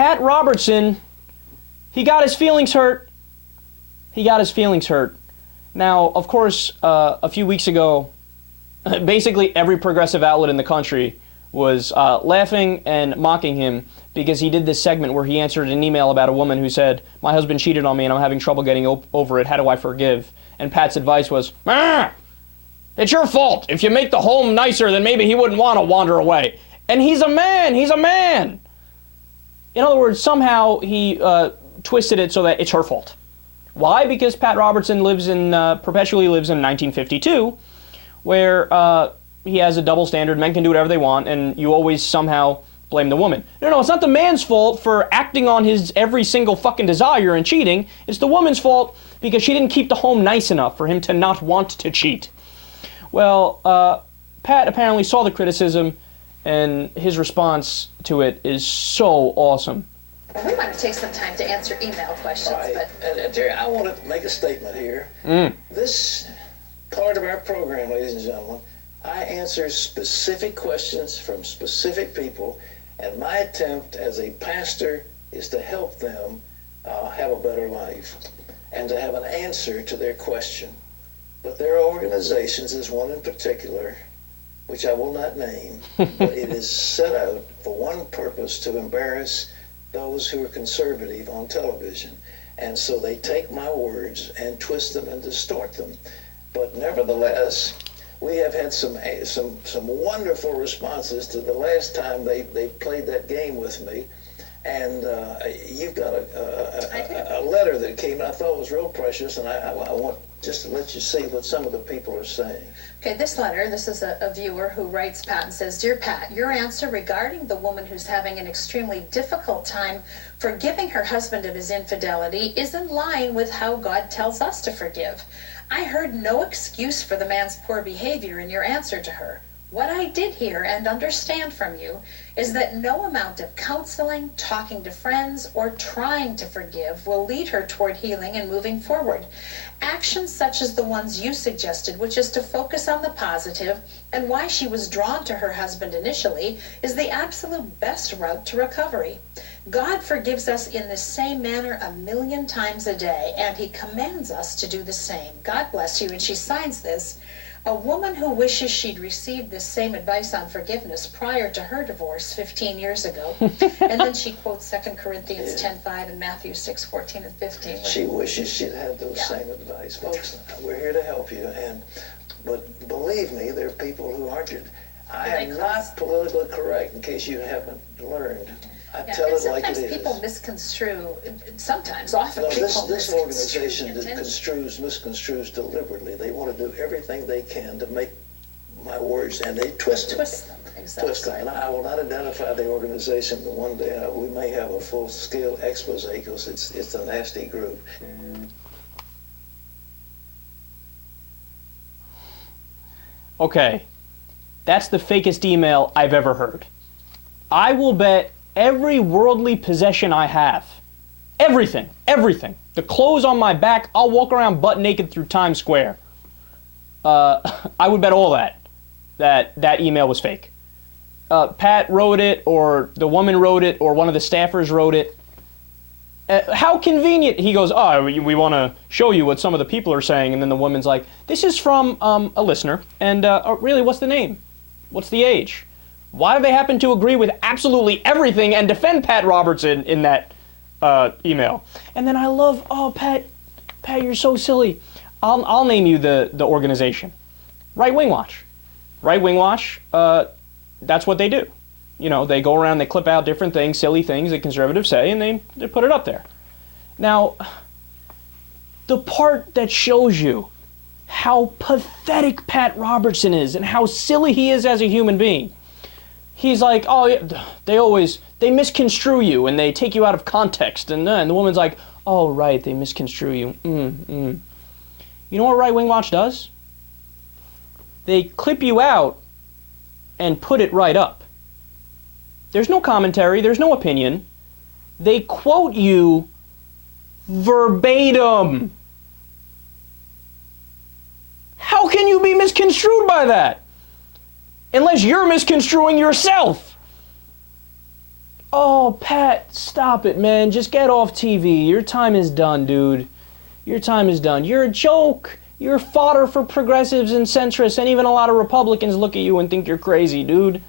Pat Robertson, he got his feelings hurt. He got his feelings hurt. Now, of course, a few weeks ago, basically every progressive outlet in the country was laughing and mocking him because he did this segment where he answered an email about a woman who said, "My husband cheated on me and I'm having trouble getting over it. How do I forgive?" And Pat's advice was, "It's your fault. If you make the home nicer, then maybe he wouldn't want to wander away." And he's a man. He's a man. In other words, somehow he twisted it so that it's her fault. Why? Because Pat Robertson perpetually lives in 1952, where he has a double standard. Men can do whatever they want, and you always somehow blame the woman. No, it's not the man's fault for acting on his every single fucking desire and cheating. It's the woman's fault because she didn't keep the home nice enough for him to not want to cheat. Well, Pat apparently saw the criticism, and his response to it is so awesome. We want to take some time to answer email questions, right. But Terry, I want to make a statement here. This part of our program, ladies and gentlemen, I answer specific questions from specific people, and my attempt as a pastor is to help them have a better life and to have an answer to their question. But there are organizations, there's one in particular, which I will not name, but it is set out for one purpose: to embarrass those who are conservative on television. And so they take my words and twist them and distort them. But nevertheless, we have had some wonderful responses to the last time they played that game with me. And you've got a letter that came, I thought was real precious, and I want just to let you see what some of the people are saying. Okay, this letter, this is a viewer who writes Pat and says, "Dear Pat, your answer regarding the woman who's having an extremely difficult time forgiving her husband of his infidelity is in line with how God tells us to forgive. I heard no excuse for the man's poor behavior in your answer to her. What I did hear and understand from you is that no amount of counseling, talking to friends, or trying to forgive will lead her toward healing and moving forward. Actions such as the ones you suggested, which is to focus on the positive and why she was drawn to her husband initially, is the absolute best route to recovery. God forgives us in the same manner 1,000,000 times a day, and he commands us to do the same. God bless you." And she signs this, "A woman who wishes she'd received this same advice on forgiveness prior to her divorce 15 years ago." And then she quotes 2 Corinthians 10:5 and Matthew 6:14 and 15. She wishes she'd had those same advice. Folks, we're here to help you. But believe me, there are people who aren't. I am not politically correct, in case you haven't learned. I tell it like it is. Sometimes people misconstrue, often people misconstrue. This organization that misconstrues deliberately. They want to do everything they can to make my words, and they twist them. Exactly. Twist them. And I will not identify the organization, but one day we may have a full-scale expose because it's a nasty group. Okay, that's the fakest email I've ever heard. I will bet every worldly possession I have, everything, the clothes on my back, I'll walk around butt naked through Times Square. I would bet all that email was fake. Pat wrote it, or the woman wrote it, or one of the staffers wrote it. How convenient. He goes, "Oh, we want to show you what some of the people are saying," and then the woman's like, "This is from a listener, and really, what's the name? What's the age? Why do they happen to agree with absolutely everything and defend Pat Robertson in that email?" And then I love, "Oh, Pat, you're so silly. I'll name you the organization. Right Wing Watch. Right Wing Watch, that's what they do. You know, they go around, they clip out different things, silly things that conservatives say, and they put it up there." Now, the part that shows you how pathetic Pat Robertson is and how silly he is as a human being, he's like, "Oh, yeah, they misconstrue you and they take you out of context." And the woman's like, "Oh, right, they misconstrue you. You know what Right Wing Watch does? They clip you out and put it right up. There's no commentary, there's no opinion. They quote you verbatim. How can you be misconstrued by that? Unless you're misconstruing yourself. Oh, Pat, stop it, man. Just get off TV. Your time is done, dude. Your time is done. You're a joke. You're fodder for progressives and centrists, and even a lot of Republicans look at you and think you're crazy, dude.